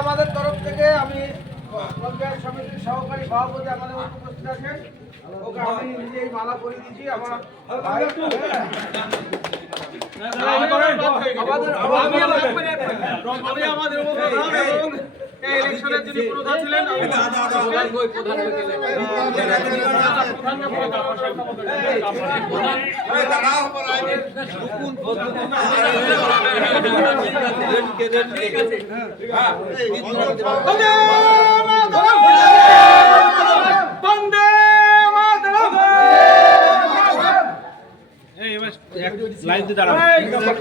আমাদের তরফ থেকে আমি পঞ্চায়েত সমিতির সহকারী সভাপতি আমাদের উপস্থিত আছেন, ওকে আমি নিজেই মালা করে দিয়েছি। আমার ইলেকশনের যিনি প্রধান ছিলেন লাইভ দিয়ে দাঁড়ান।